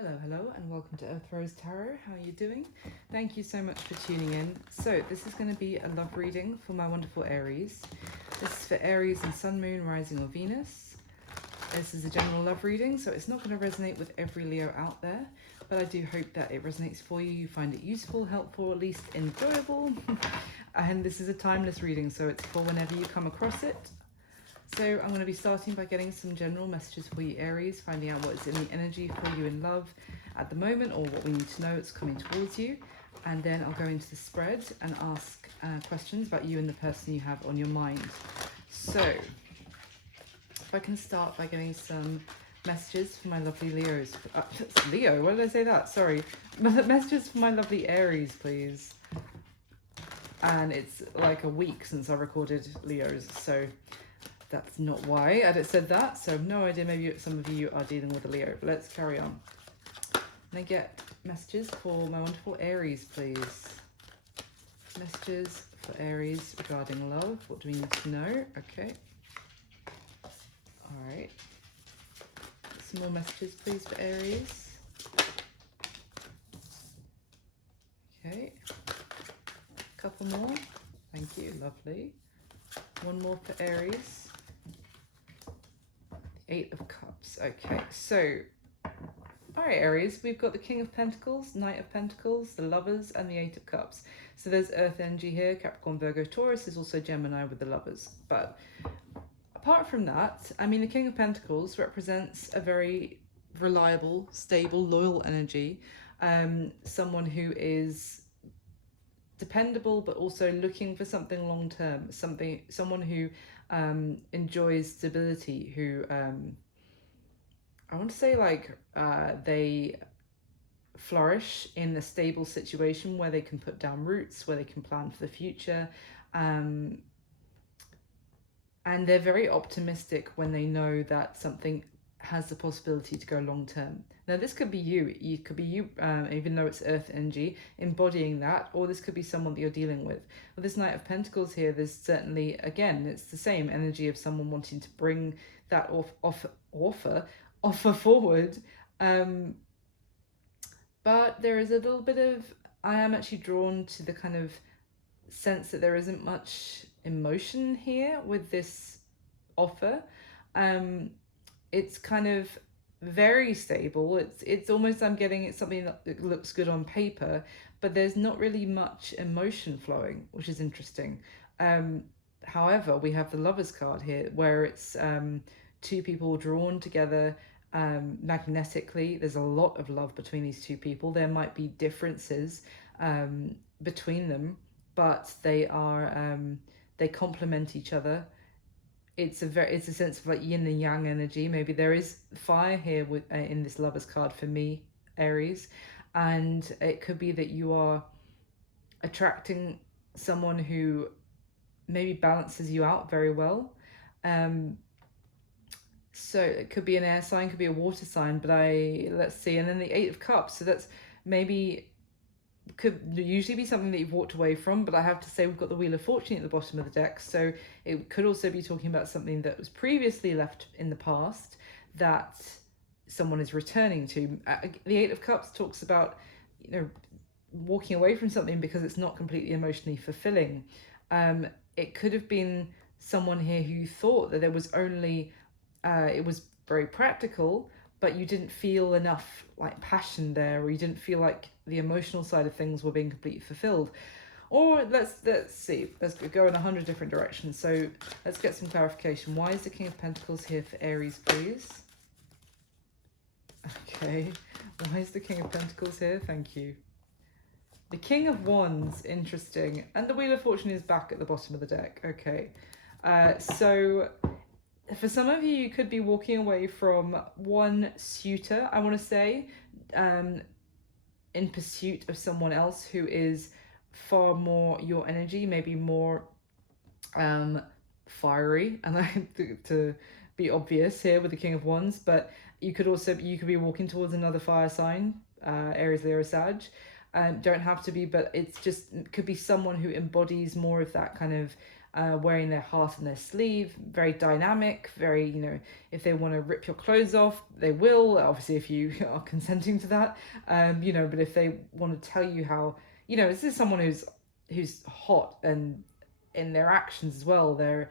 Hello, and welcome to Earth Rose Tarot. How are you doing? Thank you so much for tuning in. So, this is going to be a love reading for my wonderful Aries. This is for Aries and Sun, Moon, Rising, or Venus. This is a general love reading, so it's not going to resonate with every Leo out there, but I do hope that it resonates for you. You find it useful, helpful, or at least enjoyable. And this is a timeless reading, so it's for whenever you come across it. So I'm going to be starting by getting some general messages for you, Aries, finding out what's in the energy for you in love at the moment, or what we need to know that's coming towards you. And then I'll go into the spread and ask questions about you and the person you have on your mind. So if I can start by getting some messages for my lovely Leos. Leo, why did I say that? Sorry. Messages for my lovely Aries, please. And it's like a week since I recorded Leos, so that's not why I said that. So no idea, maybe some of you are dealing with a Leo. But let's carry on. Can I get messages for my wonderful Aries, please? Messages for Aries regarding love. What do we need to know? Okay. All right. Some more messages, please, for Aries. Okay. A couple more. Thank you. Lovely. One more for Aries. Eight of Cups. Okay, so all right, Aries, we've got the King of Pentacles, Knight of Pentacles, the Lovers, and the Eight of Cups. So there's Earth energy here. Capricorn, Virgo, Taurus is also Gemini with the Lovers. But apart from that, I mean, the King of Pentacles represents a very reliable, stable, loyal energy. Someone who is dependable, but also looking for something long term. Someone who enjoys stability, who I want to say they flourish in a stable situation where they can put down roots, where they can plan for the future, and they're very optimistic when they know that something has the possibility to go long term. Now this could be you. It could be you, even though it's Earth energy, embodying that, or this could be someone that you're dealing with. With this Knight of Pentacles here, there's certainly, again, it's the same energy of someone wanting to bring that offer forward. But there is a little bit of, I am actually drawn to the kind of sense that there isn't much emotion here with this offer. It's kind of very stable. It's almost, I'm getting it's something that looks good on paper, but there's not really much emotion flowing, which is interesting. However, we have the Lovers card here, where it's two people drawn together magnetically. There's a lot of love between these two people. There might be differences between them, but they complement each other. It's a sense of like yin and yang energy. Maybe there is fire here with in this Lovers card for me, Aries, and it could be that you are attracting someone who maybe balances you out very well. So it could be an air sign, could be a water sign, but let's see. And then the Eight of Cups, so that's maybe could usually be something that you've walked away from, but I have to say we've got the Wheel of Fortune at the bottom of the deck, so it could also be talking about something that was previously left in the past that someone is returning to. The Eight of Cups talks about, walking away from something because it's not completely emotionally fulfilling. It could have been someone here who thought that there was only it was very practical, but you didn't feel enough like passion there, or you didn't feel like the emotional side of things were being completely fulfilled. Or let's see, let's go in 100 different directions. So let's get some clarification. Why is the King of Pentacles here for Aries, please? Okay, why is the King of Pentacles here? Thank you. The King of Wands, interesting. And the Wheel of Fortune is back at the bottom of the deck. Okay, so for some of you, you could be walking away from one suitor, I want to say, in pursuit of someone else who is far more your energy, maybe more fiery, and to be obvious here with the King of Wands, but you could be walking towards another fire sign, Aries, Leo, Sag. Don't have to be, but it's just could be someone who embodies more of that kind of wearing their heart on their sleeve, very dynamic, very, you know, if they want to rip your clothes off, they will, obviously if you are consenting to that, you know, but if they want to tell you how, you know, this is someone who's hot, and in their actions as well, they're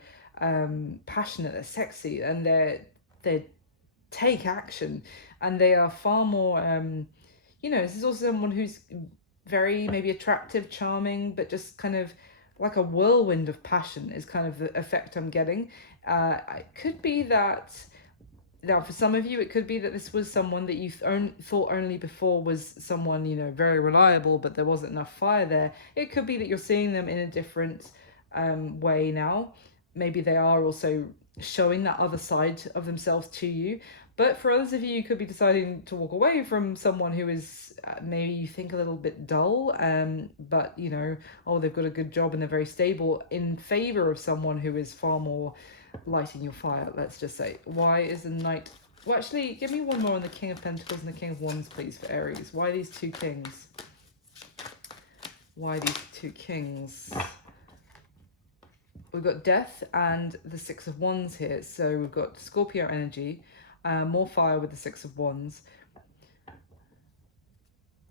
passionate, they're sexy, and they take action, and they are far more, you know, this is also someone who's very maybe attractive, charming, but just kind of like a whirlwind of passion is kind of the effect I'm getting. It could be that, now for some of you, it could be that this was someone that you thought only before was someone, you know, very reliable, but there wasn't enough fire there. It could be that you're seeing them in a different way now. Maybe they are also showing that other side of themselves to you. But for others of you, you could be deciding to walk away from someone who is maybe you think a little bit dull, but you know, oh, they've got a good job and they're very stable, in favor of someone who is far more lighting your fire, let's just say. Why is the Knight... Well, actually, give me one more on the King of Pentacles and the King of Wands, please, for Aries. Why these two kings? Why these two kings? We've got Death and the Six of Wands here. So we've got Scorpio energy, more fire with the Six of Wands.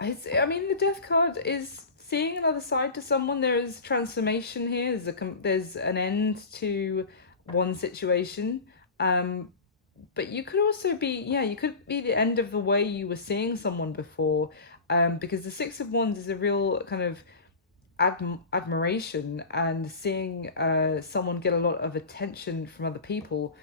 I mean, the Death card is seeing another side to someone. There is transformation here. There's an end to one situation. But you could also be, yeah, you could be the end of the way you were seeing someone before. Because the Six of Wands is a real kind of admiration, and seeing someone get a lot of attention from other people.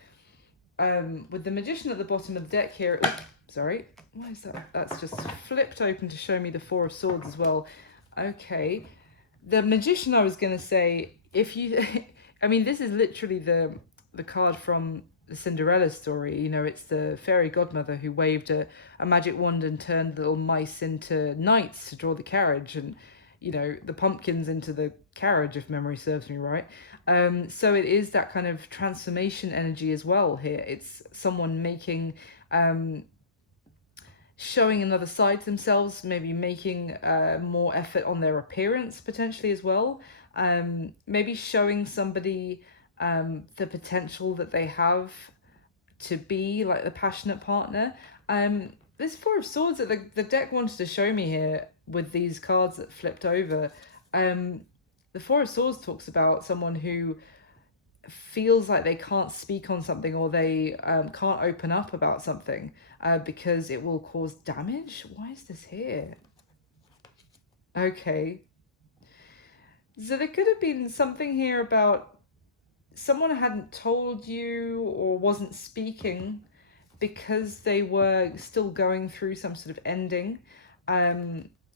With the Magician at the bottom of the deck here, sorry, why is that? That's just flipped open to show me the Four of Swords as well. Okay, the Magician, I was going to say, if you, I mean, this is literally the card from the Cinderella story. You know, it's the fairy godmother who waved a magic wand and turned little mice into knights to draw the carriage, and you know, the pumpkins into the carriage, if memory serves me right. So it is that kind of transformation energy as well here. It's someone making, showing another side to themselves, maybe making more effort on their appearance potentially as well. Maybe showing somebody the potential that they have to be like the passionate partner. This Four of Swords that the deck wanted to show me here with these cards that flipped over, the Four of Swords talks about someone who feels like they can't speak on something, or they can't open up about something because it will cause damage. Why is this here? Okay. So there could have been something here about someone hadn't told you or wasn't speaking because they were still going through some sort of ending,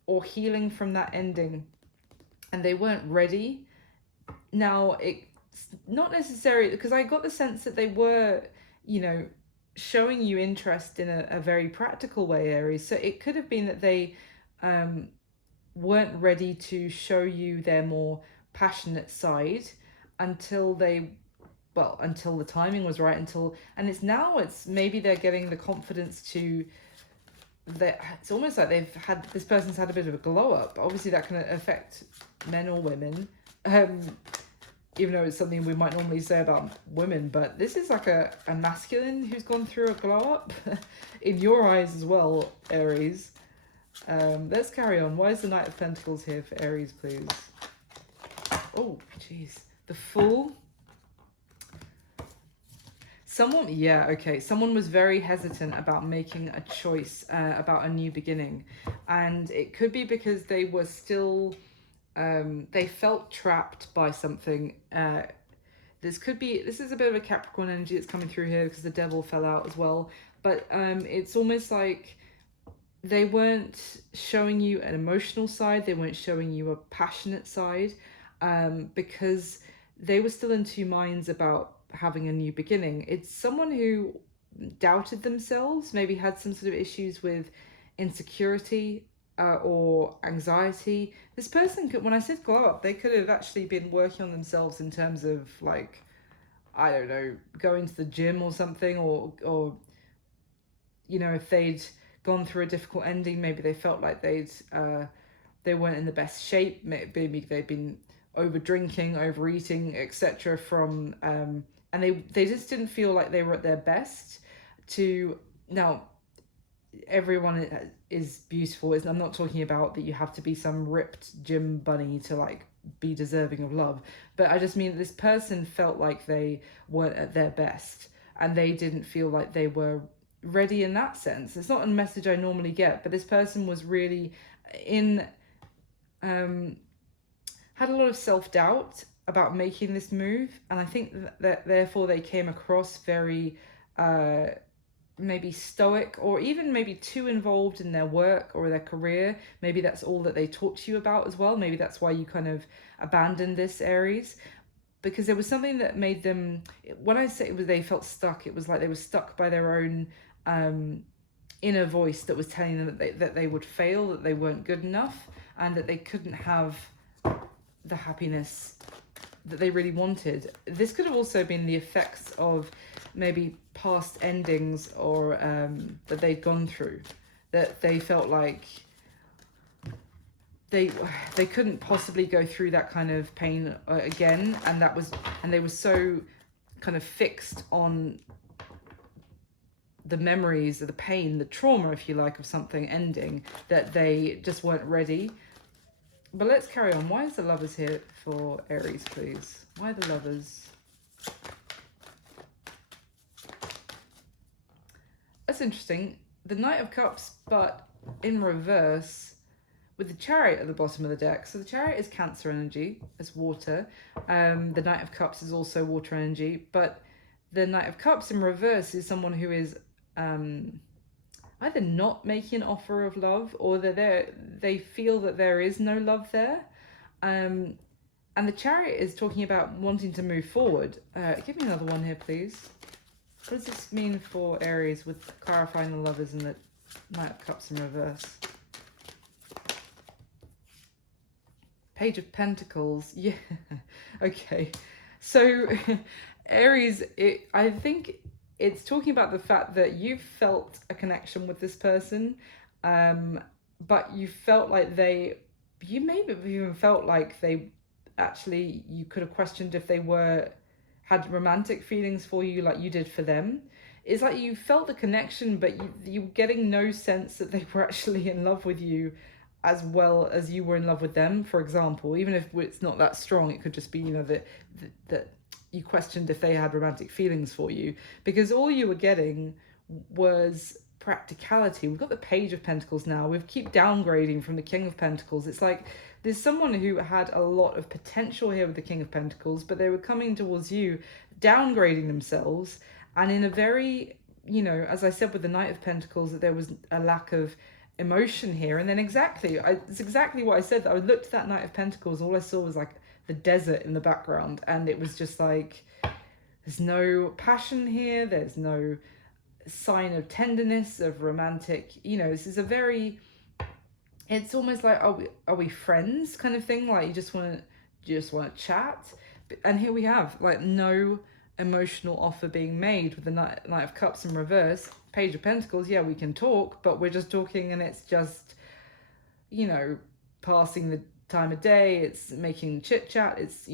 or healing from that ending, and they weren't ready. Now, it's not necessarily, because I got the sense that they were, you know, showing you interest in a very practical way, Aries. So it could have been that they weren't ready to show you their more passionate side until until the timing was right, and it's maybe they're getting the confidence to, that it's almost like this person's had a bit of a glow up. Obviously that can affect men or women, even though it's something we might normally say about women, but this is like a masculine who's gone through a glow up in your eyes as well, Aries. Let's carry on. Why is the Knight of Pentacles here for Aries, please? Oh, jeez. The Fool. Someone was very hesitant about making a choice about a new beginning. And it could be because they were still, they felt trapped by something. This is a bit of a Capricorn energy that's coming through here because the Devil fell out as well. But it's almost like they weren't showing you an emotional side. They weren't showing you a passionate side, because they were still in two minds about having a new beginning. It's someone who doubted themselves, maybe had some sort of issues with insecurity or anxiety. This person could, when I said glow up, they could have actually been working on themselves in terms of, like, I don't know, going to the gym or something, or you know, if they'd gone through a difficult ending, maybe they felt like they weren't in the best shape. Maybe they'd been over drinking, overeating, etc. from and they just didn't feel like they were at their best. To now, everyone is beautiful. I'm not talking about that you have to be some ripped gym bunny to like be deserving of love, but I just mean this person felt like they weren't at their best, and they didn't feel like they were ready in that sense. It's not a message I normally get, but this person was really in had a lot of self-doubt about making this move, and I think that therefore they came across very maybe stoic, or even maybe too involved in their work or their career. Maybe that's all that they talk to you about as well. Maybe that's why you kind of abandoned this, Aries, because there was something that made them, when I say it was they felt stuck, it was like they were stuck by their own inner voice that was telling them that they would fail, that they weren't good enough, and that they couldn't have the happiness that they really wanted. This could have also been the effects of maybe past endings, or that they'd gone through, that they felt like they couldn't possibly go through that kind of pain again, and they were so kind of fixed on the memories of the pain, the trauma, if you like, of something ending, that they just weren't ready. But let's carry on. Why is the Lovers here for Aries, please? Why the Lovers? That's interesting. The Knight of Cups, but in reverse, with the Chariot at the bottom of the deck. So the Chariot is Cancer energy, it's water. The Knight of Cups is also water energy, but the Knight of Cups in reverse is someone who is either not making an offer of love, or they feel that there is no love there. And the Chariot is talking about wanting to move forward. Give me another one here, please. What does this mean for Aries with clarifying the Lovers and the Knight of Cups in reverse? Page of Pentacles. Yeah. Okay. So Aries, I think it's talking about the fact that you felt a connection with this person, but you felt like you maybe even felt like they actually, you could have questioned if they had romantic feelings for you like you did for them. It's like you felt the connection, but you were getting no sense that they were actually in love with you as well as you were in love with them, for example. Even if it's not that strong, it could just be, that you questioned if they had romantic feelings for you, because all you were getting was practicality. We've got the Page of Pentacles now. We keep downgrading from the King of Pentacles. It's like there's someone who had a lot of potential here with the King of Pentacles, but they were coming towards you, downgrading themselves, and in a very, as I said with the Knight of Pentacles, that there was a lack of emotion here. And then it's exactly what I said, that I looked at that Knight of Pentacles, all I saw was like the desert in the background, and it was just like, there's no passion here, there's no sign of tenderness, of romantic, this is a very, it's almost like, are we friends kind of thing, like you just want to chat. And here we have like no emotional offer being made with the Knight of Cups in reverse. Page of Pentacles, yeah, we can talk, but we're just talking, and it's just, passing the time of day, it's making chit chat, it's,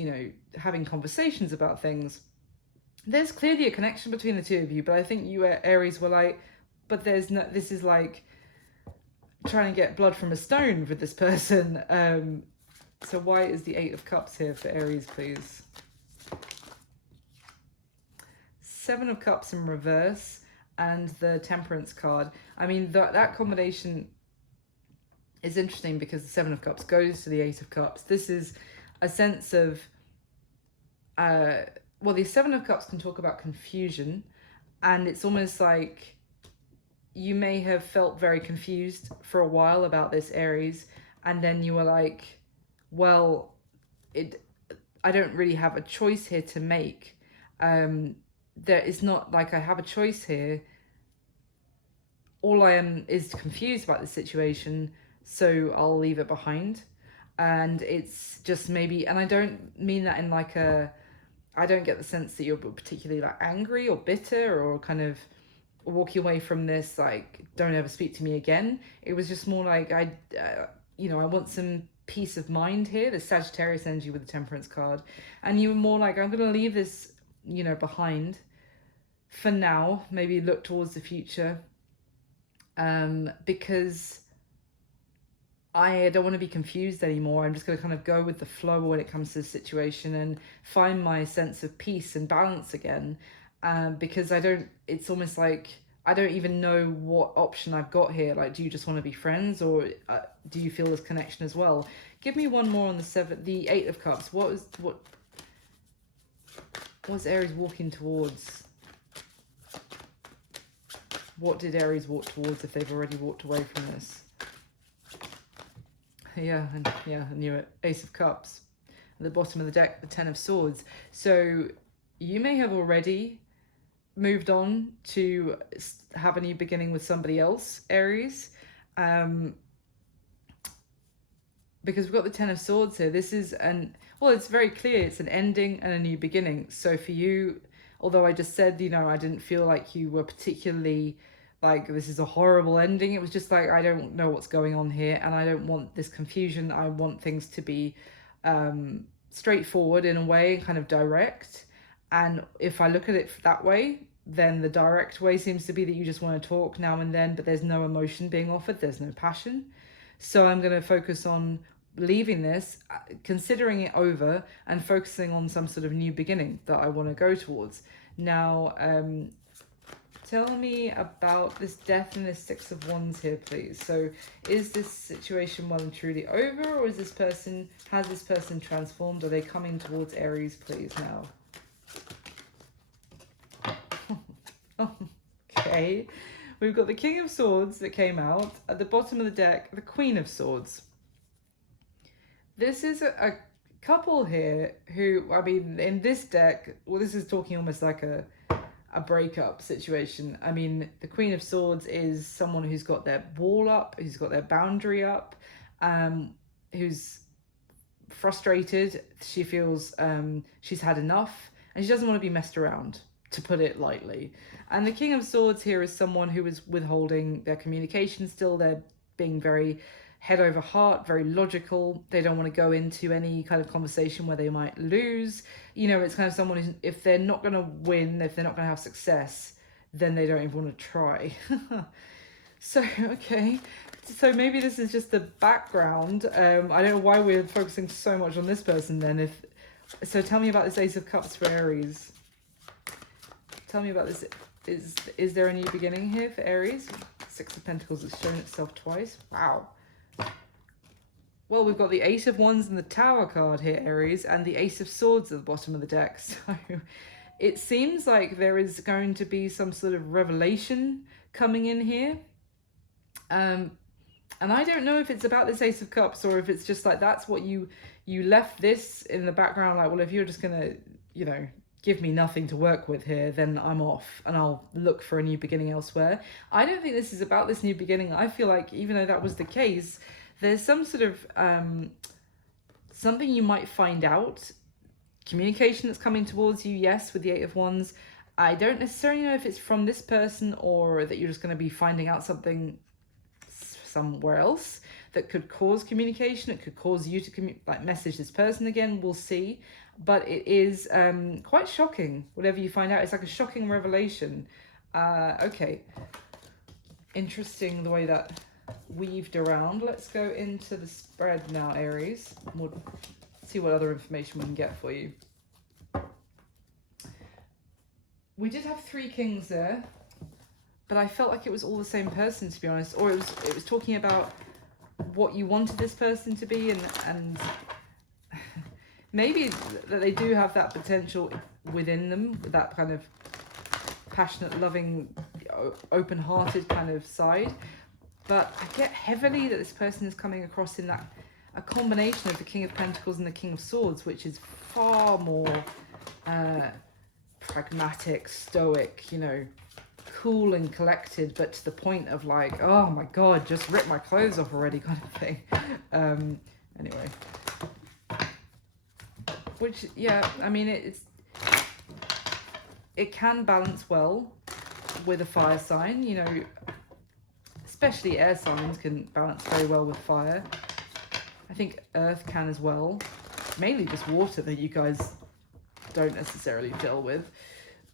having conversations about things. There's clearly a connection between the two of you, but I think you, Aries, were like, but there's no, this is like trying to get blood from a stone with this person. So why is the Eight of Cups here for Aries, please? Seven of Cups in reverse and the Temperance card. I mean, that combination is interesting because the Seven of Cups goes to the Eight of Cups. This is a sense of, the Seven of Cups can talk about confusion, and it's almost like you may have felt very confused for a while about this, Aries, and then you were like, well, I don't really have a choice here to make. It's not like I have a choice here. All I am is confused about the situation, so I'll leave it behind. And it's just maybe, and I don't mean that in like I don't get the sense that you're particularly like angry or bitter or kind of walking away from this like, don't ever speak to me again. It was just more like, I want some peace of mind here, the Sagittarius energy with the Temperance card. And you were more like, I'm going to leave this, you know, behind for now, maybe look towards the future, because I don't want to be confused anymore. I'm just going to kind of go with the flow when it comes to the situation and find my sense of peace and balance again. Because it's almost like I don't even know what option I've got here. Like, do you just want to be friends, or do you feel this connection as well? Give me one more on the Eight of Cups. What was Aries walking towards? What did Aries walk towards if they've already walked away from this? Yeah, I knew it. Ace of Cups. At the bottom of the deck, the Ten of Swords. So you may have already moved on to have a new beginning with somebody else, Aries. Because we've got the Ten of Swords here. This is it's very clear. It's an ending and a new beginning. So for you, although I just said, you know, I didn't feel like you were particularly like, this is a horrible ending. It was just like, I don't know what's going on here, and I don't want this confusion. I want things to be straightforward in a way, kind of direct. And if I look at it that way, then the direct way seems to be that you just want to talk now and then, but there's no emotion being offered. There's no passion. So I'm going to focus on leaving this, considering it over, and focusing on some sort of new beginning that I want to go towards. Now, tell me about this Death and this Six of Wands here, please. So is this situation well and truly over, or has this person transformed? Are they coming towards Aries, please, now? Okay, we've got the King of Swords that came out. At the bottom of the deck, the Queen of Swords. This is a couple here who, I mean, in this deck, well, this is talking almost like a breakup situation. I mean, the Queen of Swords is someone who's got their wall up, who's got their boundary up, who's frustrated. She feels she's had enough, and she doesn't want to be messed around, to put it lightly. And the King of Swords here is someone who is withholding their communication still. They're being very head over heart, very logical. They don't want to go into any kind of conversation where they might lose. You know, it's kind of someone who, if they're not going to win, if they're not going to have success, then they don't even want to try. So, okay. So maybe this is just the background. I don't know why we're focusing so much on this person then. So tell me about this Ace of Cups for Aries. Tell me about this. Is there a new beginning here for Aries? Six of Pentacles has shown itself twice. Wow. Well, we've got the Ace of Wands and the Tower card here, Aries, and the Ace of Swords at the bottom of the deck. So it seems like there is going to be some sort of revelation coming in here. And I don't know if it's about this Ace of Cups, or if it's just like that's what you left this in the background. Like, well, if you're just going to, you know, give me nothing to work with here, then I'm off and I'll look for a new beginning elsewhere. I don't think this is about this new beginning. I feel like even though that was the case, there's some sort of something you might find out. Communication that's coming towards you, yes, with the Eight of Wands. I don't necessarily know if it's from this person, or that you're just going to be finding out something somewhere else that could cause communication. It could cause you to message this person again. We'll see. But it is quite shocking, whatever you find out. It's like a shocking revelation. Okay. Interesting the way that weaved around. Let's go into the spread now, Aries. We'll see what other information we can get for you. We did have three kings there, but I felt like it was all the same person, to be honest. Or it was talking about what you wanted this person to be, and maybe that they do have that potential within them, that kind of passionate, loving, open-hearted kind of side. But I get heavily that this person is coming across in that a combination of the King of Pentacles and the King of Swords, which is far more pragmatic, stoic, you know, cool and collected, but to the point of like, oh my God, just rip my clothes off already kind of thing. Anyway. Which, yeah, I mean, it can balance well with a fire sign, you know, especially air signs can balance very well with fire. I think earth can as well. Mainly just water that you guys don't necessarily deal with.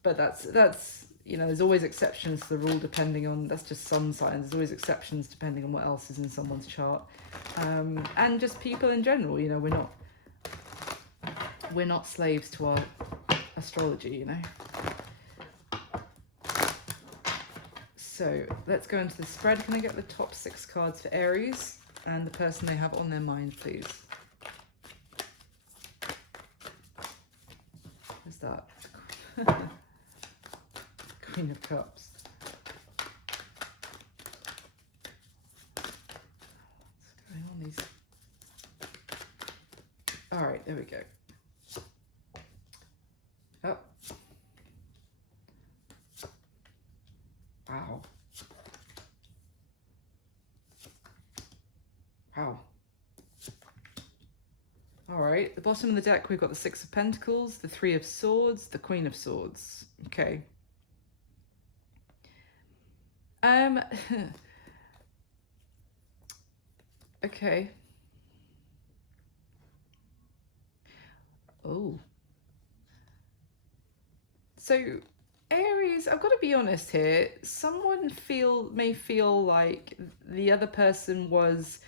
But that's you know, there's always exceptions to the rule depending on, that's just sun signs. There's always exceptions depending on what else is in someone's chart. And just people in general, you know, we're not slaves to our astrology, you know. So let's go into the spread. Can I get the top 6 cards for Aries and the person they have on their mind, please? Who's that? Queen of Cups. What's going on these? All right, there we go. Oh. Wow. Wow. All right, at the bottom of the deck, we've got the 6 of Pentacles, the 3 of Swords, the Queen of Swords. Okay. Okay. Oh. So, Aries, I've got to be honest here. Someone may feel like the other person was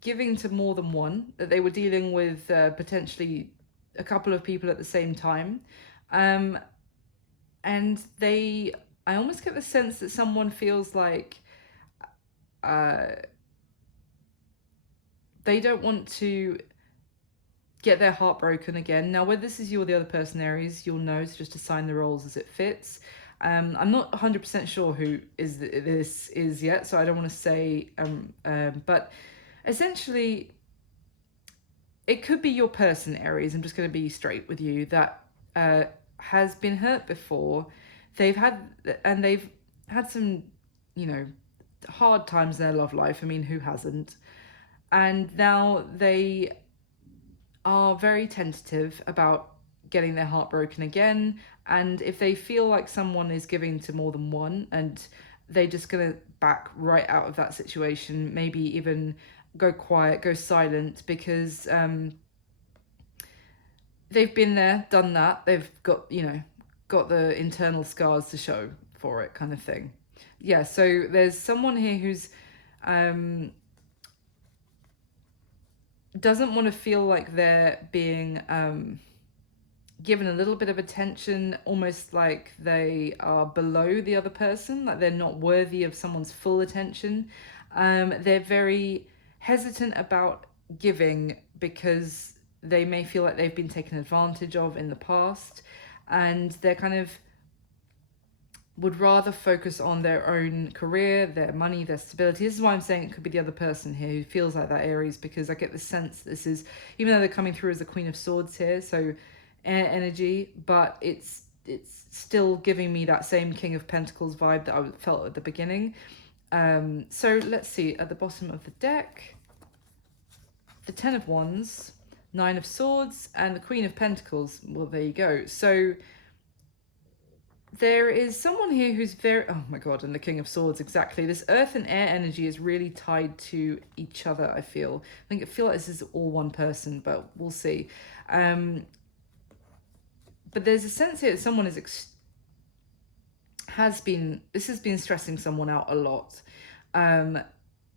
giving to more than one, that they were dealing with potentially a couple of people at the same time. And I almost get the sense that someone feels like they don't want to get their heart broken again. Now, whether this is you or the other person, Aries, you'll know, so just assign the roles as it fits. I'm not 100% sure who this is yet, so I don't want to say, but essentially, it could be your person, Aries. I'm just going to be straight with you, that has been hurt before. They've had some, you know, hard times in their love life. I mean, who hasn't? And now they are very tentative about getting their heart broken again. And if they feel like someone is giving to more than one, and they're just gonna back right out of that situation, maybe even go quiet, go silent, because they've been there, done that. They've got, you know, got the internal scars to show for it, kind of thing. Yeah, so there's someone here who's doesn't want to feel like they're being given a little bit of attention, almost like they are below the other person, like they're not worthy of someone's full attention. They're very hesitant about giving because they may feel like they've been taken advantage of in the past, and they're kind of would rather focus on their own career, their money, their stability. This is why I'm saying it could be the other person here who feels like that, Aries, because I get the sense this is, even though they're coming through as the Queen of Swords here, so air energy, but it's still giving me that same King of Pentacles vibe that I felt at the beginning. So let's see, at the bottom of the deck, the 10 of Wands, 9 of Swords, and the Queen of Pentacles. Well, there you go. So there is someone here who's very, oh my god, and the King of Swords, exactly. This earth and air energy is really tied to each other, I feel. I feel like this is all one person, but we'll see. But there's a sense here that someone has been stressing someone out a lot.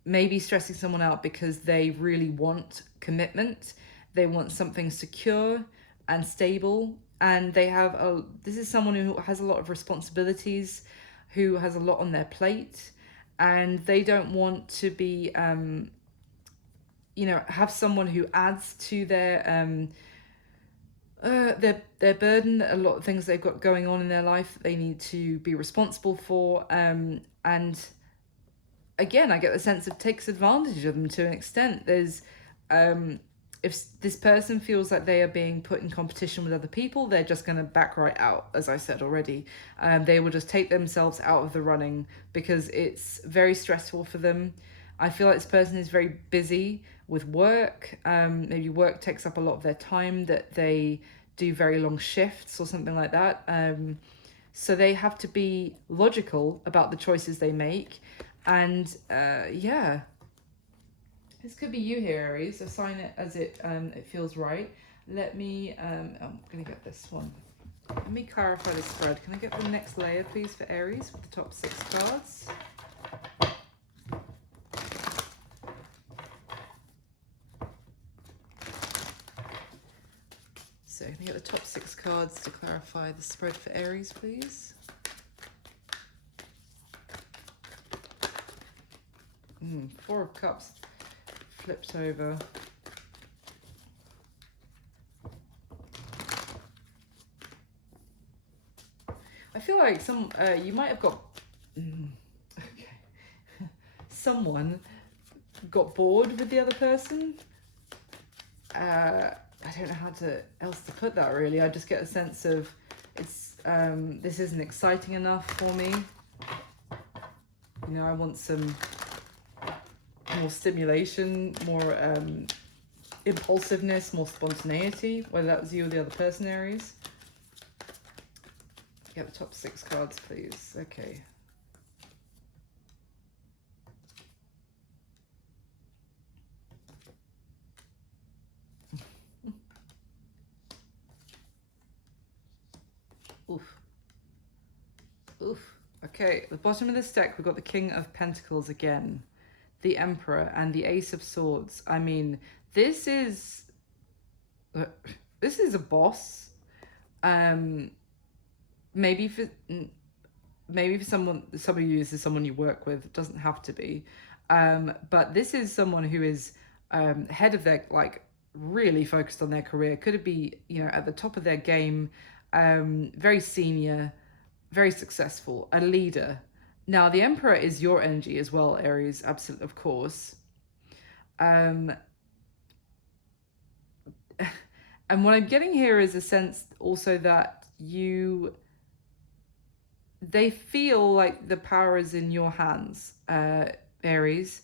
Maybe stressing someone out because they really want commitment. They want something secure and stable. And they have this is someone who has a lot of responsibilities, who has a lot on their plate, and they don't want to be, you know, have someone who adds to their burden, a lot of things they've got going on in their life that they need to be responsible for. And again, I get the sense it takes advantage of them to an extent. There's if this person feels like they are being put in competition with other people, they're just going to back right out, as I said already. They will just take themselves out of the running because it's very stressful for them. I feel like this person is very busy with work. Maybe work takes up a lot of their time, that they do very long shifts or something like that. So they have to be logical about the choices they make. And yeah, This could be you here, Aries. Assign it as it feels right. Let me, I'm going to get this one. Let me clarify the spread. Can I get the next layer, please, for Aries with the top 6 cards? So can I get the top 6 cards to clarify the spread for Aries, please? 4 of Cups flipped over. I feel like you might have got okay. Someone got bored with the other person. I don't know how else to put that, really. I just get a sense of this isn't exciting enough for me. You know, I want some more stimulation, more impulsiveness, more spontaneity, whether that was you or the other person, Aries. Get the top 6 cards, please. Okay. Oof. Oof. Okay, at the bottom of this deck, we've got the King of Pentacles again, the Emperor, and the Ace of Swords. I mean, this is a boss. Maybe for some of you, this is someone you work with. It doesn't have to be. But this is someone who is head of their, like, really focused on their career. Could it be, you know, at the top of their game, very senior, very successful, a leader. Now, the Emperor is your energy as well, Aries, absolutely, of course. And what I'm getting here is a sense also that they feel like the power is in your hands, Aries,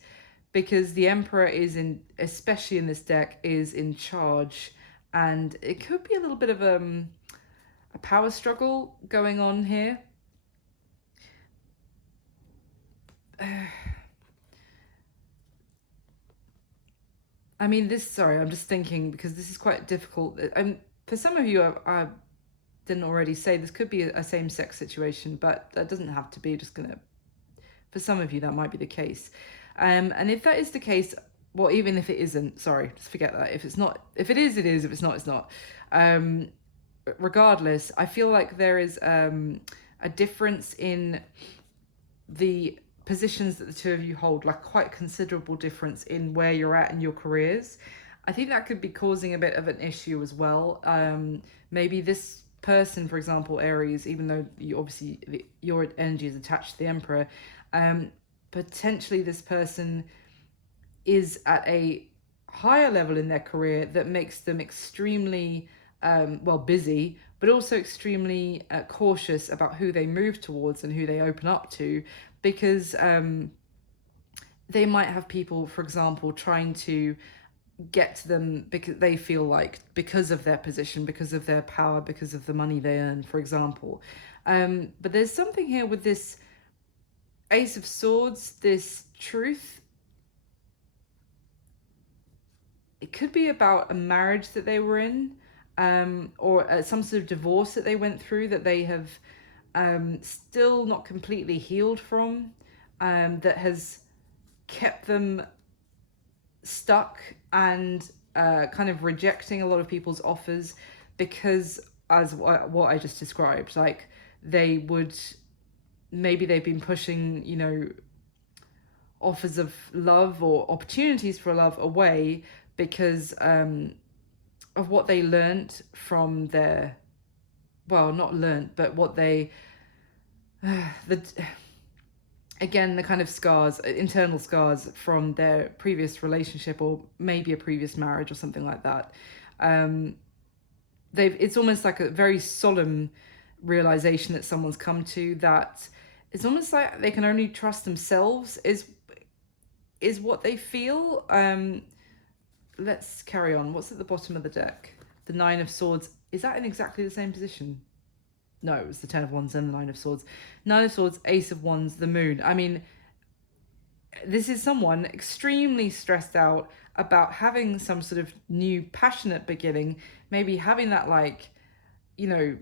because the Emperor is especially in this deck, is in charge, and it could be a little bit of a power struggle going on here. I mean, sorry, I'm just thinking, because this is quite difficult. For some of you, I didn't already say, this could be a same-sex situation, but that doesn't have to be. For some of you, that might be the case. And if that is the case, well, even if it isn't, sorry, just forget that. If it is, it is. If it's not, it's not. Regardless, I feel like there is a difference in the positions that the two of you hold, like quite considerable difference in where you're at in your careers. I think that could be causing a bit of an issue as well. Maybe this person, for example, Aries, even though your energy is attached to the Emperor, potentially this person is at a higher level in their career that makes them extremely busy, but also extremely cautious about who they move towards and who they open up to, because they might have people, for example, trying to get to them because they feel like, because of their position, because of their power, because of the money they earn, for example. But there's something here with this Ace of Swords, this truth. It could be about a marriage that they were in, or some sort of divorce that they went through that they have still not completely healed from, that has kept them stuck and kind of rejecting a lot of people's offers, because as what I just described, like maybe they've been pushing, you know, offers of love or opportunities for love away because of what they learnt from their, well, not learnt, but what they, again, the kind of scars, internal scars from their previous relationship, or maybe a previous marriage or something like that. It's almost like a very solemn realization that someone's come to, that it's almost like they can only trust themselves is what they feel. Let's carry on. What's at the bottom of the deck? The Nine of Swords. Is that in exactly the same position? No, it was the Ten of Wands and the Nine of Swords. Nine of Swords, Ace of Wands, the Moon. I mean, this is someone extremely stressed out about having some sort of new passionate beginning, maybe having that, like, you know,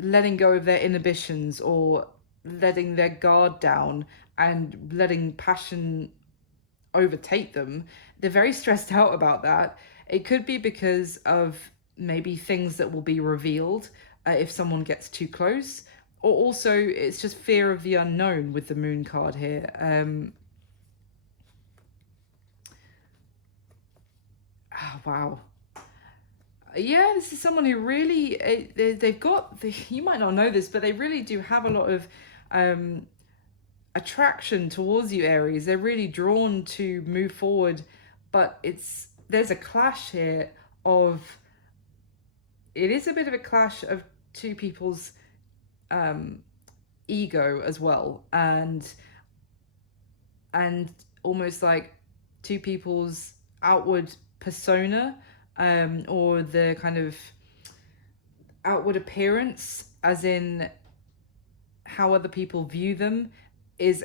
letting go of their inhibitions or letting their guard down and letting passion overtake them. They're very stressed out about that. It could be because of maybe things that will be revealed if someone gets too close, or also it's just fear of the unknown with the moon card here. Oh, wow. Yeah, this is someone who really they've got you might not know this, but they really do have a lot of um attraction towards you, Aries. They're really drawn to move forward, but there's a clash here of it is a bit of a clash of two people's um ego as well, and almost like two people's outward persona, or the kind of outward appearance, as in how other people view them, is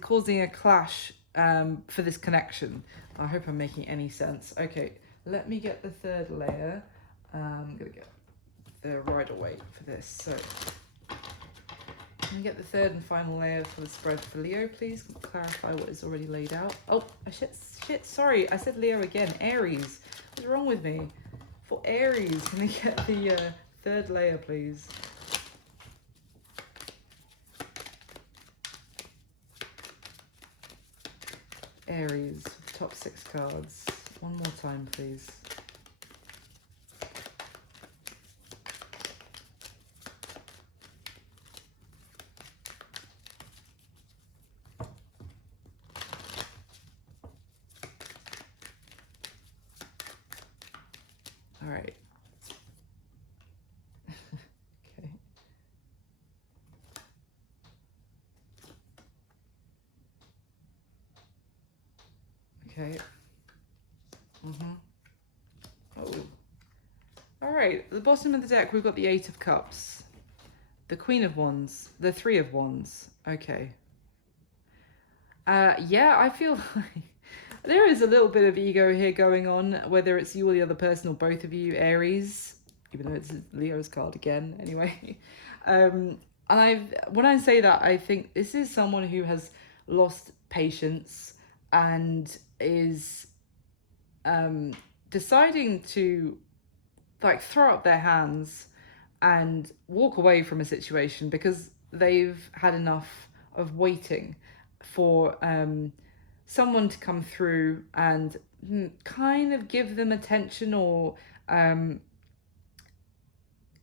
causing a clash for this connection. I hope I'm making any sense. Okay, let me get the third layer. I'm gonna get the Rider-Waite for this. So can we get the third and final layer for the spread for Leo, please? Clarify what is already laid out. Oh, shit, sorry. I said Leo again. Aries. What's wrong with me? For Aries, can I get the third layer, please? Aries, top 6 cards. One more time, please. All right. Okay. Okay. Oh. All right. At the bottom of the deck, we've got the 8 of Cups, the Queen of Wands, the 3 of Wands. Okay. Yeah, I feel like there is a little bit of ego here going on, whether it's you or the other person or both of you, Aries, even though it's Leo's card again, anyway. And when I say that, I think this is someone who has lost patience and is deciding to, like, throw up their hands and walk away from a situation because they've had enough of waiting for someone to come through and kind of give them attention, or yeah,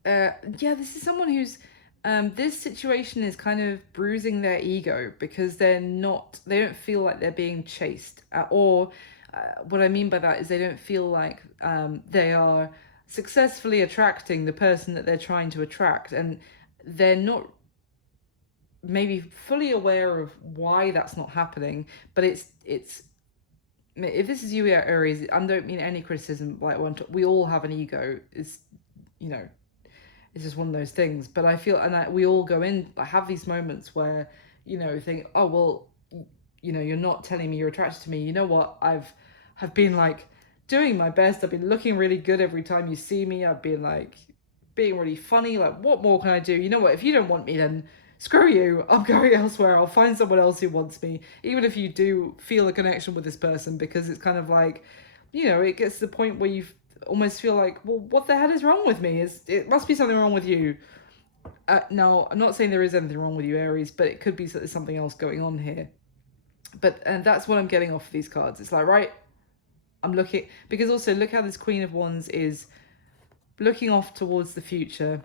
this is someone who's this situation is kind of bruising their ego because they don't feel like they're being chased, or what I mean by that is they don't feel like they are successfully attracting the person that they're trying to attract, and they're not maybe fully aware of why that's not happening. But it's if this is you, Aries, I don't mean any criticism. Like, we all have an ego. It's, you know, it's just one of those things. But I feel, we all go in, I have these moments where, you know, think, oh, well, you know, you're not telling me you're attracted to me. You know what? Have been like doing my best. I've been looking really good every time you see me. I've been like being really funny. Like, what more can I do? You know what? If you don't want me, then screw you. I'm going elsewhere. I'll find someone else who wants me. Even if you do feel a connection with this person, because it's kind of like, you know, it gets to the point where you almost feel like, well, what the hell is wrong with me? It must be something wrong with you. No, I'm not saying there is anything wrong with you, Aries, but it could be something else going on here. And that's what I'm getting off of these cards. It's like, right, I'm looking, because also look how this Queen of Wands is looking off towards the future.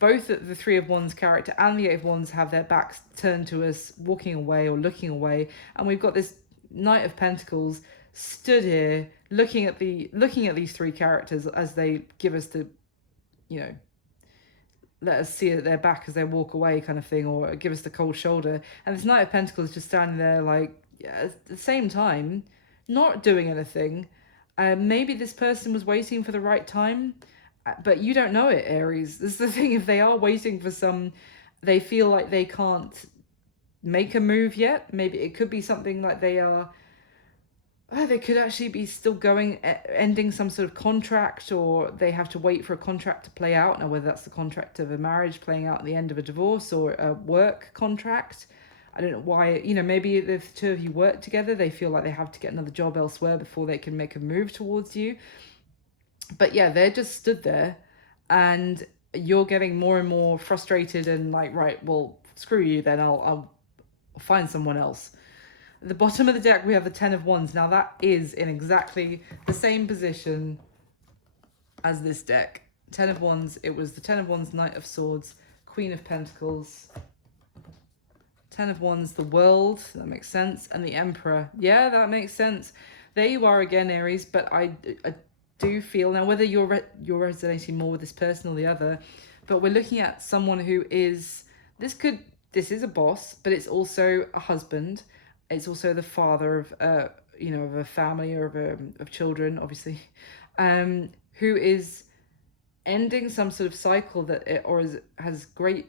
Both the 3 of Wands character and the 8 of Wands have their backs turned to us, walking away or looking away. And we've got this Knight of Pentacles stood here looking at these 3 characters as they give us the, you know, let us see their back as they walk away kind of thing, or give us the cold shoulder. And this Knight of Pentacles just standing there, like, at the same time, not doing anything. Maybe this person was waiting for the right time, but you don't know it, Aries. This is the thing. If they are waiting for they feel like they can't make a move yet. Maybe it could be something like they could actually be still ending some sort of contract, or they have to wait for a contract to play out. Now, whether that's the contract of a marriage playing out at the end of a divorce or a work contract, I don't know why. Maybe if the two of you work together, they feel like they have to get another job elsewhere before they can make a move towards you. But yeah, they're just stood there, and you're getting more and more frustrated and like, right, well, screw you then, I'll find someone else. At the bottom of the deck, we have the Ten of Wands. Now, that is in exactly the same position as this deck. Ten of Wands, it was the Ten of Wands, Knight of Swords, Queen of Pentacles, Ten of Wands, the World, that makes sense, and the Emperor. Yeah, that makes sense. There you are again, Aries, but I do feel, now whether you're resonating more with this person or the other, but we're looking at someone who is, this is a boss, but it's also a husband. It's also the father of of a family or of children, obviously, who is ending some sort of cycle has great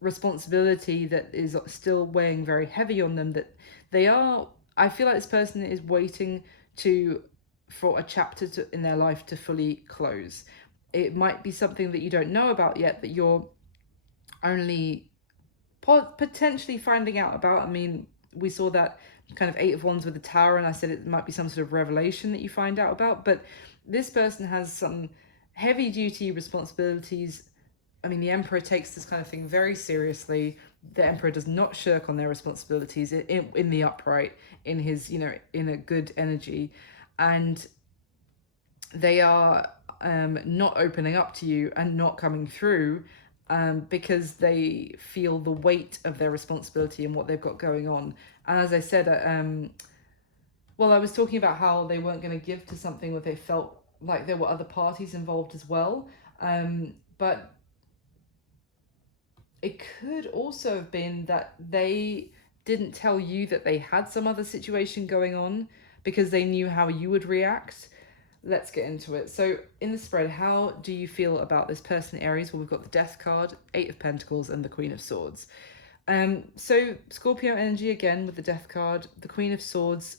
responsibility that is still weighing very heavy on them. That I feel like this person is waiting for a chapter in their life to fully close. It might be something that you don't know about yet, that you're only potentially finding out about. I mean, we saw that kind of Eight of Wands with the Tower, and I said it might be some sort of revelation that you find out about, but this person has some heavy duty responsibilities. I mean, the Emperor takes this kind of thing very seriously. The Emperor does not shirk on their responsibilities in the upright, in his, in a good energy, and they are not opening up to you and not coming through because they feel the weight of their responsibility and what they've got going on. And as I said, I was talking about how they weren't going to give to something where they felt like there were other parties involved as well. But it could also have been that they didn't tell you that they had some other situation going on because they knew how you would react. Let's get into it. So in the spread, how do you feel about this person, Aries? Well, we've got the Death card, Eight of Pentacles, and the Queen of Swords. So Scorpio energy again with the Death card, the Queen of Swords.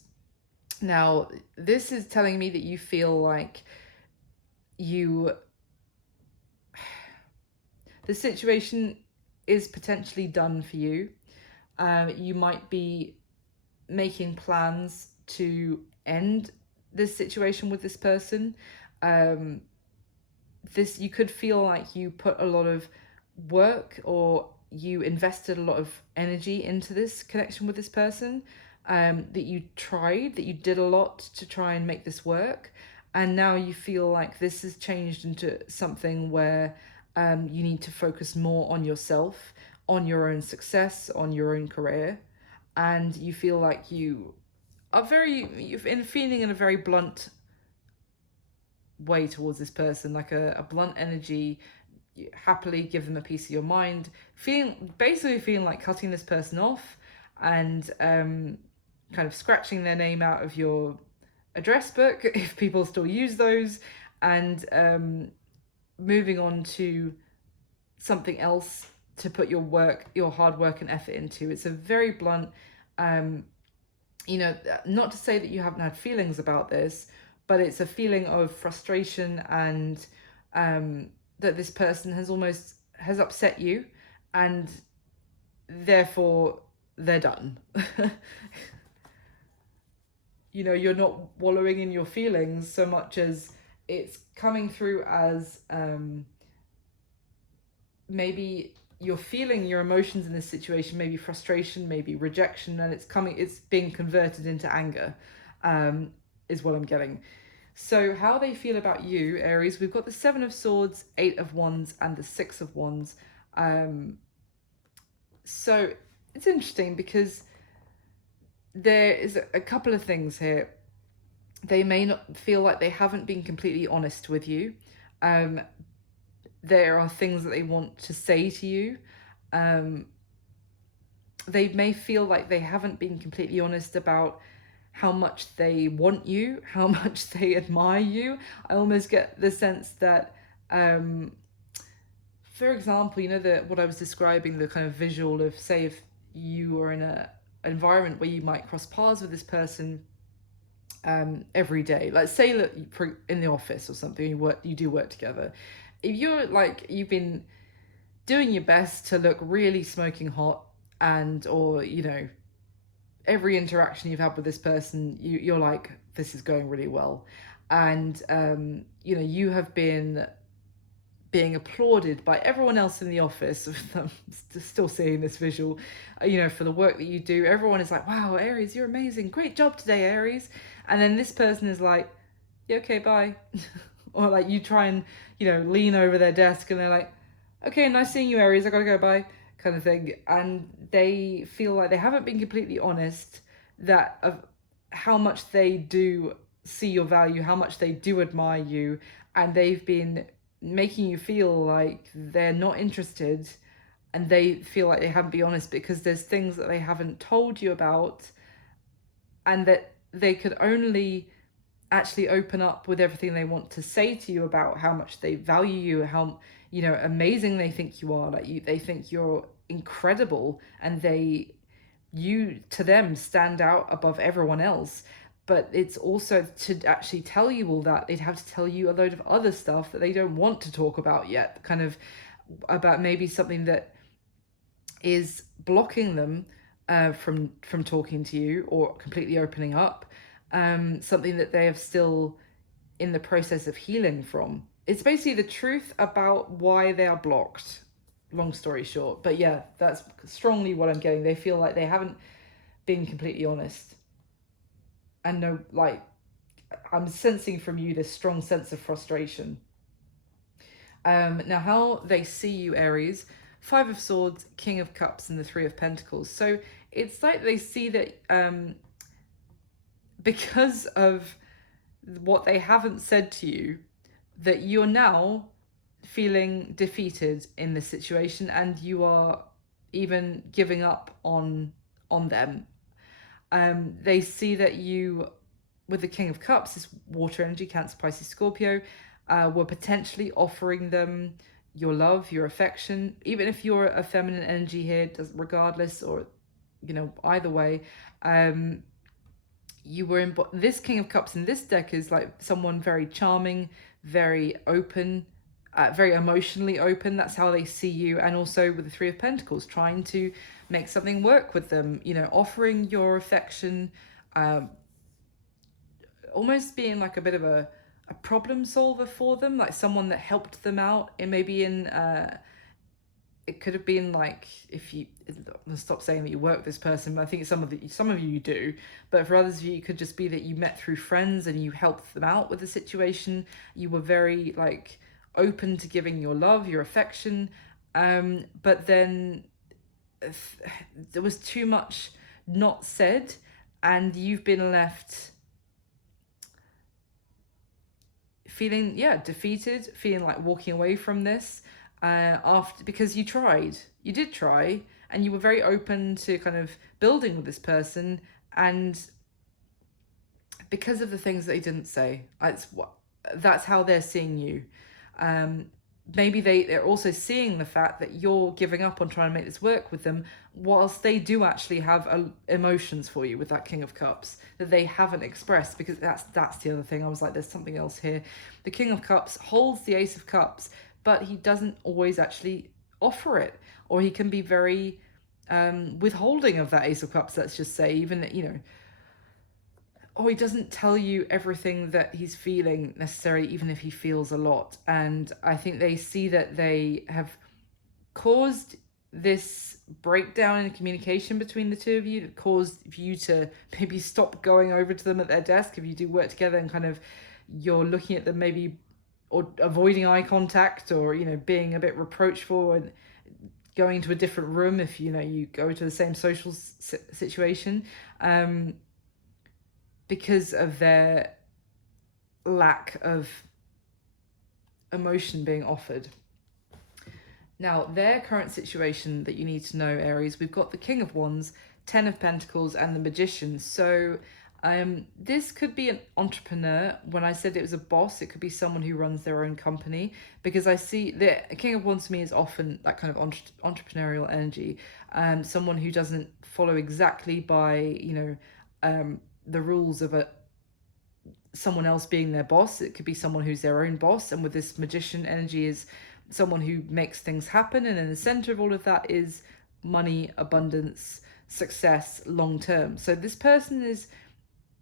Now, this is telling me that you feel like the situation is potentially done for you. You might be making plans to end this situation with this person. You could feel like you put a lot of work, or you invested a lot of energy into this connection with this person, that you did a lot to try and make this work, and now you feel like this has changed into something where you need to focus more on yourself, on your own success, on your own career, and you feel like you've been feeling in a very blunt way towards this person, like a blunt energy. You happily give them a piece of your mind, basically feeling like cutting this person off and kind of scratching their name out of your address book if people still use those, and moving on to something else to put your hard work and effort into. It's a very blunt, not to say that you haven't had feelings about this, but it's a feeling of frustration and that this person has upset you, and therefore they're done. You're not wallowing in your feelings so much as it's coming through as maybe you're feeling your emotions in this situation, maybe frustration, maybe rejection, and it's being converted into anger, is what I'm getting. So how they feel about you, Aries, we've got the Seven of Swords, Eight of Wands, and the Six of Wands. So it's interesting because there is a couple of things here. They may not feel like they haven't been completely honest with you. There are things that they want to say to you. They may feel like they haven't been completely honest about how much they want you, how much they admire you. I almost get the sense that for for example, you know, what I was describing, the kind of visual of, say, if you were in a environment where you might cross paths with this person every day, like say that in the office or something, you do work together. If you're like, you've been doing your best to look really smoking hot, and or you know, every interaction you've had with this person, you're like, this is going really well, and you know, you have been being applauded by everyone else in the office. I'm still seeing this visual, you know, for the work that you do. Everyone is like, wow, Aries, you're amazing, great job today, Aries. And then this person is like, yeah, okay, bye. Or like, you try and, you know, lean over their desk and they're like, okay, nice seeing you, Aries, I gotta go, bye, kind of thing. And they feel like they haven't been completely honest that of how much they do see your value, how much they do admire you, and they've been making you feel like they're not interested, and they feel like they haven't been honest because there's things that they haven't told you about, and that they could only actually open up with everything they want to say to you about how much they value you, how, you know, amazing they think you are, like they think you're incredible, and you to them stand out above everyone else. But it's also, to actually tell you all that, they'd have to tell you a load of other stuff that they don't want to talk about yet, kind of about maybe something that is blocking them from talking to you or completely opening up, something that they have still in the process of healing from. It's basically the truth about why they are blocked, long story short. But yeah, that's strongly what I'm getting. They feel like they haven't been completely honest, and no, like, I'm sensing from you this strong sense of frustration. Now, how they see you, Aries: Five of Swords, King of Cups, and the Three of Pentacles. So it's like they see that because of what they haven't said to you, that you're now feeling defeated in this situation, and you are even giving up on them. They see that you, with the King of Cups, this water energy, Cancer, Pisces, Scorpio, were potentially offering them your love, your affection, even if you're a feminine energy here, regardless, or, you know, either way. You were in this King of Cups in this deck is like someone very charming, very open, very emotionally open. That's how they see you. And also with the Three of Pentacles, trying to make something work with them, you know, offering your affection, almost being like a bit of a problem solver for them, like someone that helped them out. It may be in it could have been like, if you stop saying that you work with this person, but I think some of you do, but for others of you, it could just be that you met through friends and you helped them out with the situation. You were very like open to giving your love, your affection, but then there was too much not said, and you've been left feeling, yeah, defeated, feeling like walking away from this, after, because you did try, and you were very open to kind of building with this person, and because of the things that they didn't say, that's how they're seeing you. Maybe they're also seeing the fact that you're giving up on trying to make this work with them, whilst they do actually have emotions for you with that King of Cups that they haven't expressed, because that's the other thing. I was like, there's something else here. The King of Cups holds the Ace of Cups, but he doesn't always actually offer it, or he can be very withholding of that Ace of Cups, let's just say, even, you know, or he doesn't tell you everything that he's feeling necessarily, even if he feels a lot. And I think they see that they have caused this breakdown in communication between the two of you, that caused you to maybe stop going over to them at their desk if you do work together, and kind of you're looking at them maybe, or avoiding eye contact, or, you know, being a bit reproachful and going to a different room if, you know, you go to the same social situation, because of their lack of emotion being offered. Now, their current situation that you need to know, Aries, we've got the King of Wands, Ten of Pentacles, and the Magician. So This could be an entrepreneur. When I said it was a boss, it could be someone who runs their own company, because I see the King of Wands to me is often that kind of entrepreneurial energy. Someone who doesn't follow exactly by, the rules of someone else being their boss. It could be someone who's their own boss, and with this Magician energy is someone who makes things happen, and in the center of all of that is money, abundance, success, long term. So this person's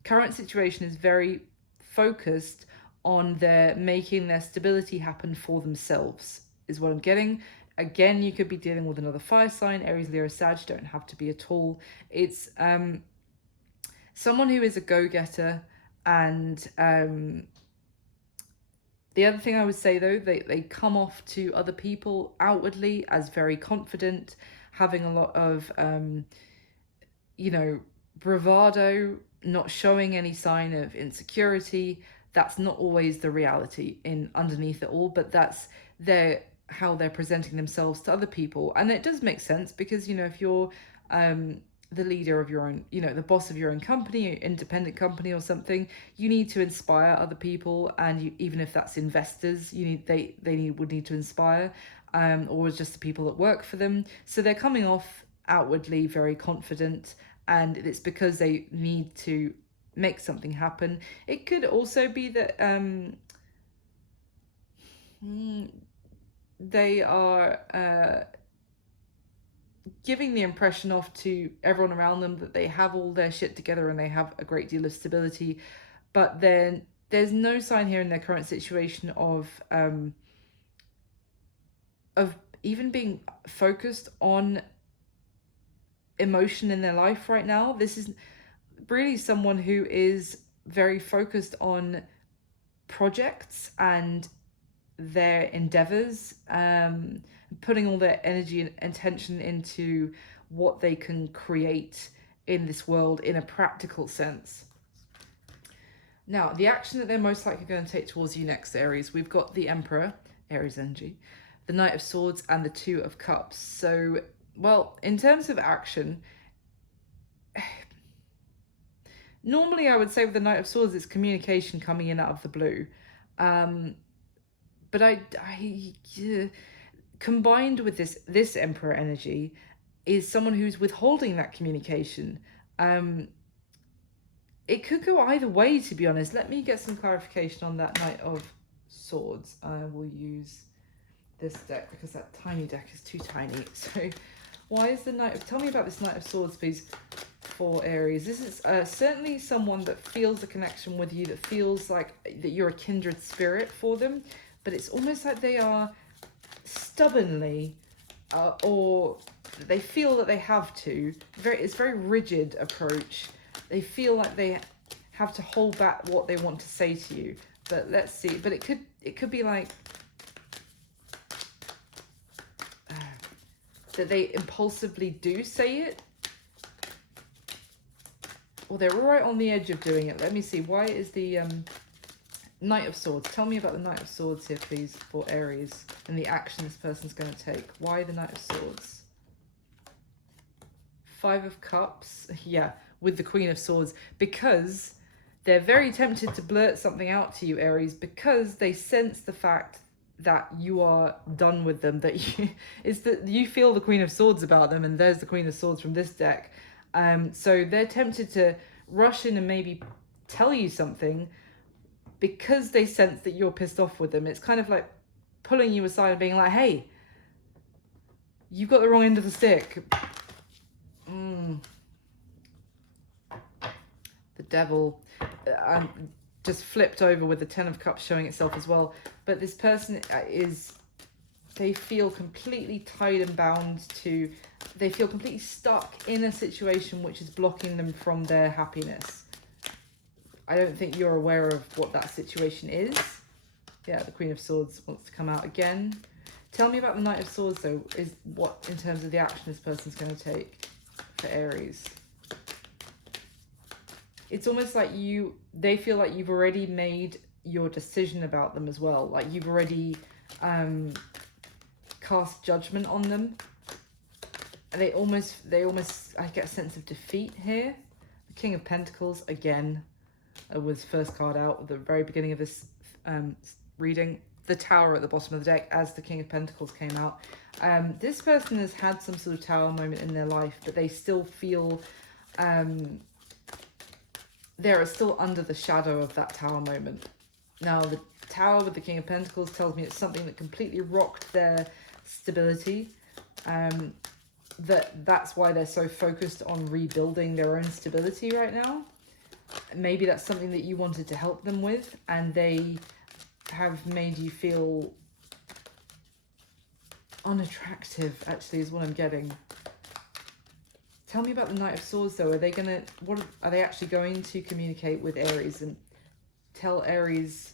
current situation is very focused on their making their stability happen for themselves, is what I'm getting. Again, you could be dealing with another fire sign. Aries, Leo, Sag, don't have to be at all. It's someone who is a go-getter. And the other thing I would say, though, they come off to other people outwardly as very confident, having a lot of, bravado, not showing any sign of insecurity. That's not always the reality in underneath it all, but that's how they're presenting themselves to other people. And it does make sense, because, if you're the leader of your own, the boss of your own company, independent company or something, you need to inspire other people. And even if that's investors, they would need to inspire, or just the people that work for them. So they're coming off outwardly very confident, and it's because they need to make something happen. It could also be that they are giving the impression off to everyone around them that they have all their shit together and they have a great deal of stability, but then there's no sign here in their current situation of even being focused on emotion in their life right now. This is really someone who is very focused on projects and their endeavors, putting all their energy and attention into what they can create in this world in a practical sense. Now, the action that they're most likely going to take towards you next, Aries, we've got the Emperor, Aries energy, the Knight of Swords, and the Two of Cups. So, well, in terms of action, normally I would say with the Knight of Swords, it's communication coming in out of the blue. But I combined with this Emperor energy is someone who's withholding that communication. It could go either way, to be honest. Let me get some clarification on that Knight of Swords. I will use this deck because that tiny deck is too tiny. So why is the tell me about this Knight of Swords, please, for Aries. This is certainly someone that feels a connection with you, that feels like that you're a kindred spirit for them, but it's almost like they are stubbornly or they feel that they have to. It's very rigid approach. They feel like they have to hold back what they want to say to you. But let's see. But it could be like that they impulsively do say it, or they're right on the edge of doing it. Let me see. Why is the Knight of Swords? Tell me about the Knight of Swords here, please, for Aries, and the action this person's going to take. Why the Knight of Swords? Five of Cups. Yeah, with the Queen of Swords. Because they're very tempted to blurt something out to you, Aries, because they sense the fact that you are done with them, that you feel the Queen of Swords about them, and there's the Queen of Swords from this deck. So they're tempted to rush in and maybe tell you something because they sense that you're pissed off with them. It's kind of like pulling you aside and being like, hey, you've got the wrong end of the stick. The Devil. Just flipped over with the Ten of Cups showing itself as well. But this person they feel completely tied and bound to, they feel completely stuck in a situation which is blocking them from their happiness. I don't think you're aware of what that situation is. Yeah, the Queen of Swords wants to come out again. Tell me about the Knight of Swords, though, is what in terms of the action this person's going to take for Aries. It's almost like they feel like you've already made your decision about them as well. Like you've already cast judgment on them. And they almost, I get a sense of defeat here. The King of Pentacles again was first card out at the very beginning of this reading. The Tower at the bottom of the deck as the King of Pentacles came out. This person has had some sort of tower moment in their life, but they still feel they're still under the shadow of that tower moment. Now, the Tower with the King of Pentacles tells me it's something that completely rocked their stability. That's why they're so focused on rebuilding their own stability right now. Maybe that's something that you wanted to help them with, and they have made you feel unattractive, actually, is what I'm getting. Tell me about the Knight of Swords, though. Are they actually going to communicate with Aries and tell Aries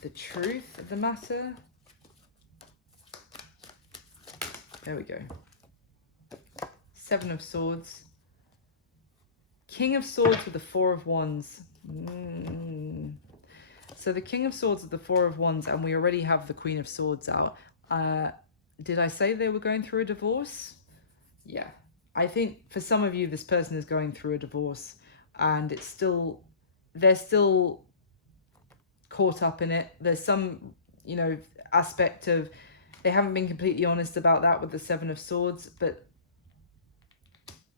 the truth of the matter? There we go. Seven of Swords. King of Swords with the Four of Wands. So the King of Swords with the Four of Wands, and we already have the Queen of Swords out. Did I say they were going through a divorce? Yeah. I think for some of you, this person is going through a divorce, and they're still caught up in it. There's some, aspect of, they haven't been completely honest about that with the Seven of Swords, but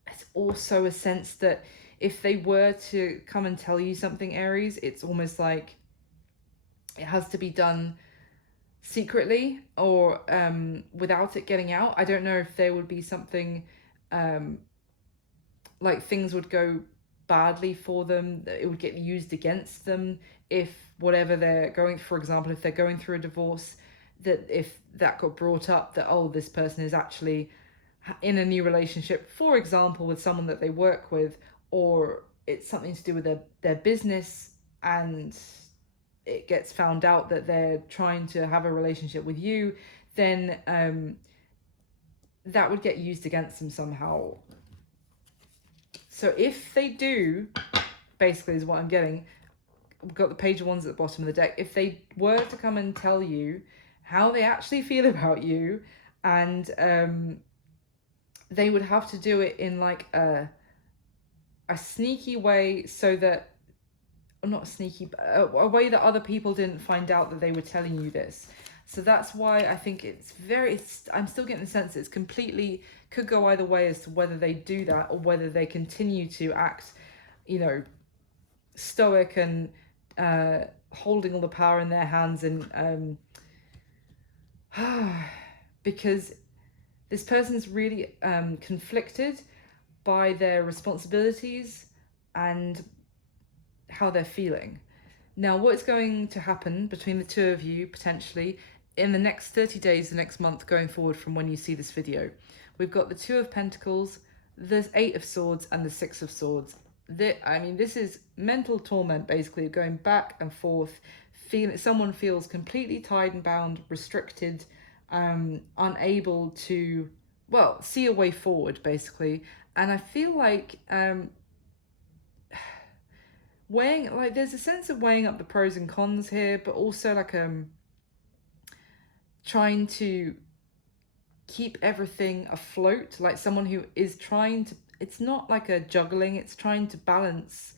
it's also a sense that if they were to come and tell you something, Aries, it's almost like it has to be done secretly or without it getting out. I don't know if there would be something like things would go badly for them, that it would get used against them if whatever they're going, for example, if they're going through a divorce, that if that got brought up that, oh, this person is actually in a new relationship, for example, with someone that they work with, or it's something to do with their business, and it gets found out that they're trying to have a relationship with you, then that would get used against them somehow. So if they do, basically is what I'm getting, we've got the Page of Wands at the bottom of the deck. If they were to come and tell you how they actually feel about you, and they would have to do it in like a sneaky way, so that, not sneaky, but a way that other people didn't find out that they were telling you this. So that's why I think I'm still getting the sense it's completely, could go either way as to whether they do that or whether they continue to act, stoic and holding all the power in their hands, and because this person's really conflicted by their responsibilities and how they're feeling. Now, what's going to happen between the two of you potentially in the next 30 days, the next month going forward from when you see this video? We've got the Two of Pentacles, the Eight of Swords, and the Six of Swords. This is mental torment, basically, going back and forth. Someone feels completely tied and bound, restricted, unable to, see a way forward, basically. And I feel like there's a sense of weighing up the pros and cons here, but also like trying to keep everything afloat, like someone who is trying to, it's not like a juggling, it's trying to balance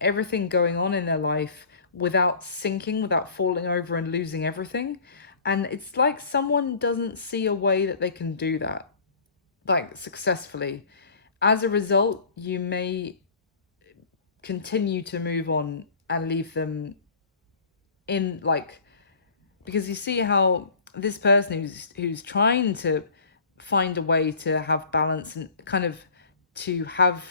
everything going on in their life without sinking, without falling over and losing everything. And it's like someone doesn't see a way that they can do that, like, successfully. As a result, you may continue to move on and leave them in, like, because you see how this person who's trying to find a way to have balance and kind of to have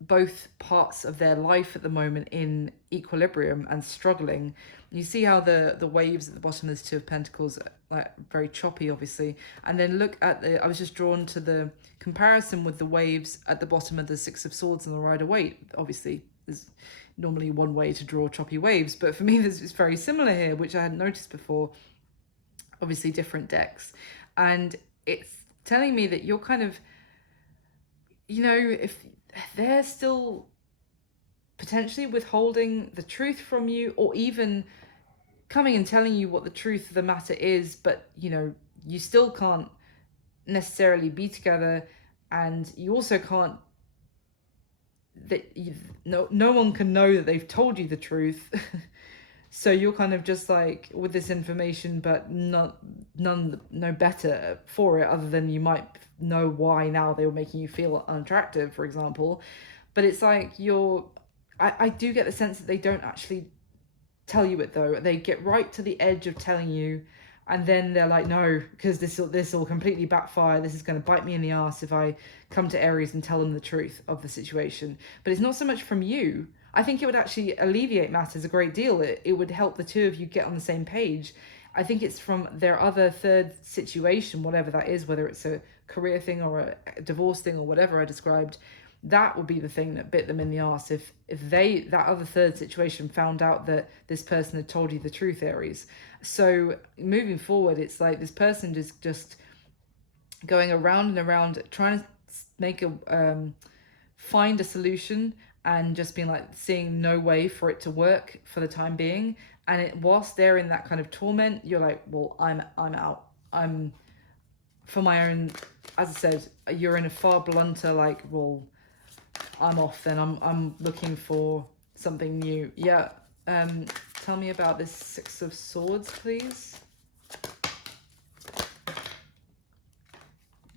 both parts of their life at the moment in equilibrium and struggling. You see how the waves at the bottom of this Two of Pentacles are like very choppy, obviously. And then look at I was just drawn to the comparison with the waves at the bottom of the Six of Swords and the Rider-Waite. Obviously, there's normally one way to draw choppy waves, but for me, it's very similar here, which I hadn't noticed before. Obviously, different decks. And it's telling me that you're kind of, if they're still potentially withholding the truth from you, or even coming and telling you what the truth of the matter is, but you still can't necessarily be together, and you also can't no one can know that they've told you the truth. So you're kind of just like with this information, but no better for it, other than you might know why now they were making you feel unattractive, for example. But it's like I do get the sense that they don't actually tell you it though. They get right to the edge of telling you, and then they're like, no, because this will completely backfire. This is going to bite me in the ass if I come to Aries and tell them the truth of the situation. But it's not so much from you. I think it would actually alleviate matters a great deal. It would help the two of you get on the same page. I think it's from their other third situation, whatever that is, whether it's a career thing or a divorce thing or whatever I described. That would be the thing that bit them in the ass if that other third situation found out that this person had told you the truth, Aries. So moving forward, it's like this person is just going around and around trying to make find a solution, and just being like seeing no way for it to work for the time being. And whilst they're in that kind of torment, you're like, well, I'm out. I'm, for my own, as I said, you're in a far blunter like, well, I'm off then. I'm looking for something new. Yeah. Tell me about this Six of Swords, please.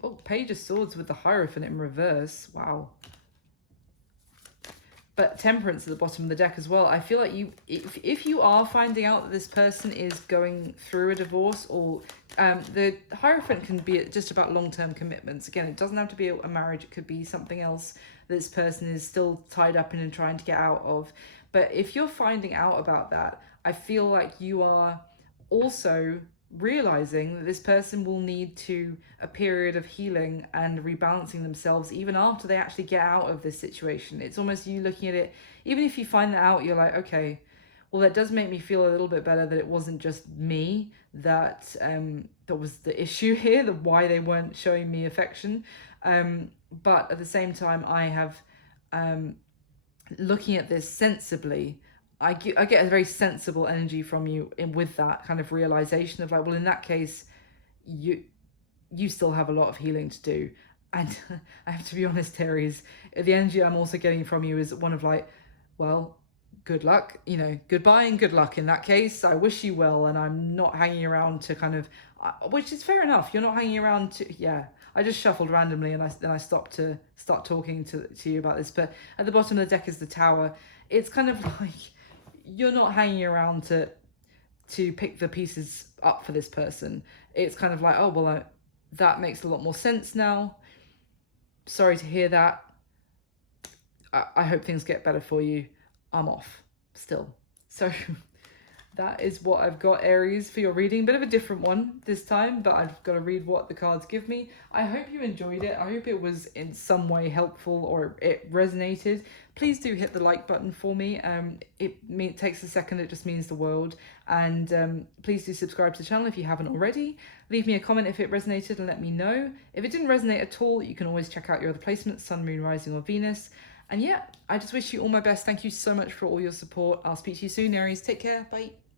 Oh, Page of Swords with the Hierophant in reverse. Wow. But Temperance at the bottom of the deck as well. I feel like if you are finding out that this person is going through a divorce, or the Hierophant can be just about long-term commitments. Again, it doesn't have to be a marriage. It could be something else this person is still tied up in and trying to get out of. But if you're finding out about that, I feel like you are also realizing that this person will need a period of healing and rebalancing themselves even after they actually get out of this situation. It's almost you looking at it, even if you find that out, you're like, okay, well, that does make me feel a little bit better that it wasn't just me that was the issue here, the why they weren't showing me affection. But at the same time, I have looking at this sensibly, I get a very sensible energy from you with that kind of realization of like, well, in that case, you still have a lot of healing to do. And I have to be honest, Aries, the energy I'm also getting from you is one of like, well, good luck, goodbye and good luck in that case. I wish you well, and I'm not hanging around to kind of, which is fair enough. You're not hanging around to, yeah. I just shuffled randomly and then I stopped to start talking to you about this. But at the bottom of the deck is the Tower. It's kind of like, you're not hanging around to pick the pieces up for this person. It's kind of like, oh, well, that makes a lot more sense now. Sorry to hear that. I hope things get better for you. I'm off still. So that is what I've got, Aries, for your reading. Bit of a different one this time, but I've got to read what the cards give me. I hope you enjoyed it. I hope it was in some way helpful or it resonated. Please do hit the like button for me. It takes a second. It just means the world. And please do subscribe to the channel if you haven't already. Leave me a comment if it resonated and let me know. If it didn't resonate at all, you can always check out your other placements, Sun, Moon, Rising or Venus. And yeah, I just wish you all my best. Thank you so much for all your support. I'll speak to you soon, Aries. Take care. Bye.